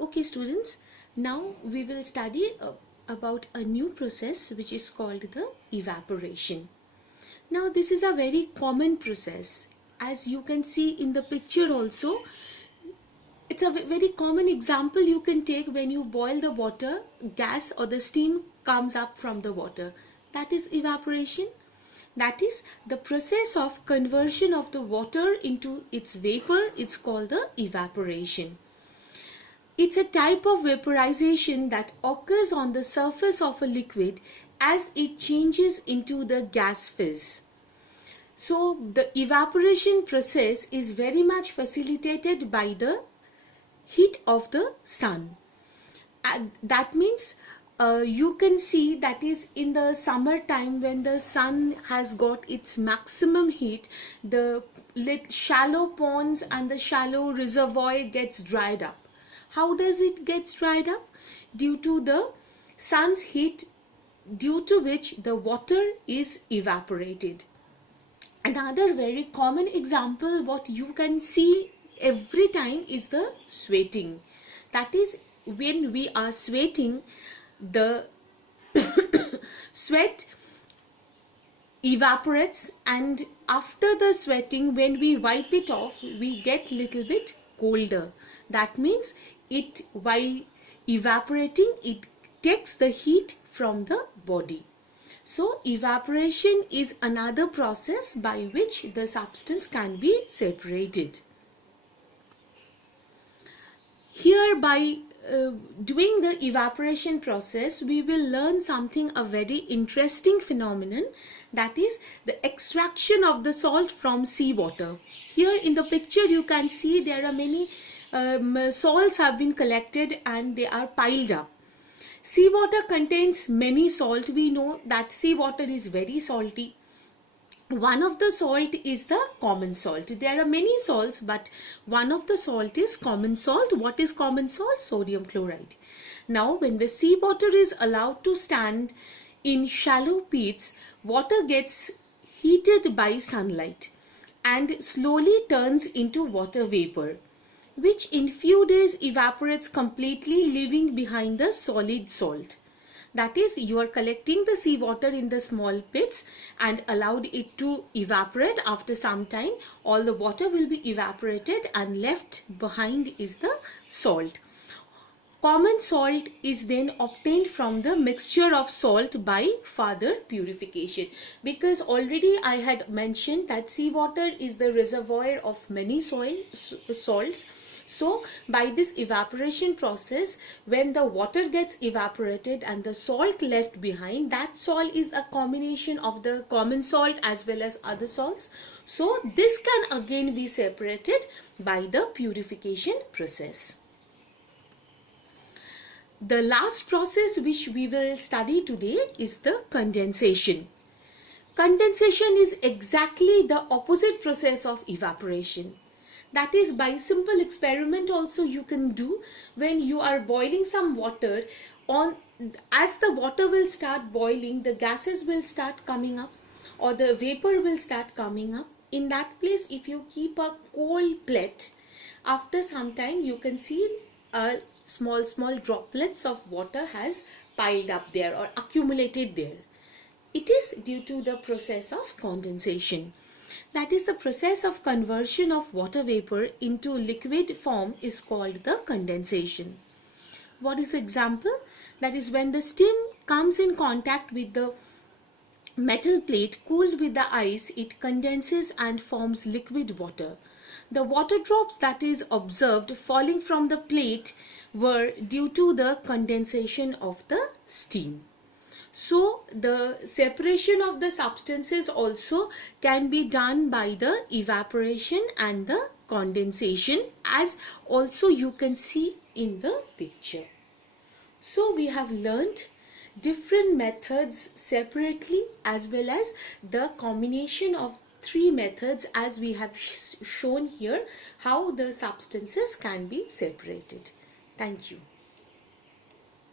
Okay students, now we will study about a new process which is called the evaporation. Now this is a very common process. As you can see in the picture also, it's a very common example you can take. When you boil the water, gas or the steam comes up from the water. That is evaporation. That is the process of conversion of the water into its vapor. It's called the evaporation. It's a type of vaporization that occurs on the surface of a liquid as it changes into the gas phase. So the evaporation process is very much facilitated by the heat of the sun. And that means you can see that is in the summer time when the sun has got its maximum heat, the shallow ponds and the shallow reservoir gets dried up. How does it get dried up? Due to the sun's heat, due to which the water is evaporated. Another very common example what you can see every time is the sweating. That is, when we are sweating, the sweat evaporates, and after the sweating, when we wipe it off, we get little bit colder. That means it, while evaporating, it takes the heat from the body. So evaporation is another process by which the substance can be separated. Here, by doing the evaporation process, we will learn something, a very interesting phenomenon, that is the extraction of the salt from seawater. Here in the picture you can see there are many salts have been collected and they are piled up. Seawater contains many salt. We know that seawater is very salty. One of the salt is the common salt. There are many salts, but one of the salt is common salt. What is common salt? Sodium chloride. Now, when the seawater is allowed to stand in shallow pits, water gets heated by sunlight and slowly turns into water vapor, which in few days evaporates completely, leaving behind the solid salt. That is, you are collecting the seawater in the small pits and allowed it to evaporate. After some time, all the water will be evaporated and left behind is the salt. Common salt is then obtained from the mixture of salt by further purification. Because already I had mentioned that seawater is the reservoir of many salts. So by this evaporation process, when the water gets evaporated and the salt left behind, that salt is a combination of the common salt as well as other salts. So this can again be separated by the purification process. The last process which we will study today is the condensation. Condensation is exactly the opposite process of evaporation. That is, by simple experiment also you can do. When you are boiling some water, as the water will start boiling, the gases will start coming up or the vapor will start coming up. In that place, if you keep a cold plate, after some time you can see small droplets of water has piled up there or accumulated there. It is due to the process of condensation. That is, the process of conversion of water vapor into liquid form is called the condensation. What is the example? That is, when the steam comes in contact with the metal plate cooled with the ice, it condenses and forms liquid water. The water drops that is observed falling from the plate were due to the condensation of the steam. So the separation of the substances also can be done by the evaporation and the condensation, as also you can see in the picture. So we have learnt different methods separately as well as the combination of three methods, as we have shown here, how the substances can be separated. Thank you.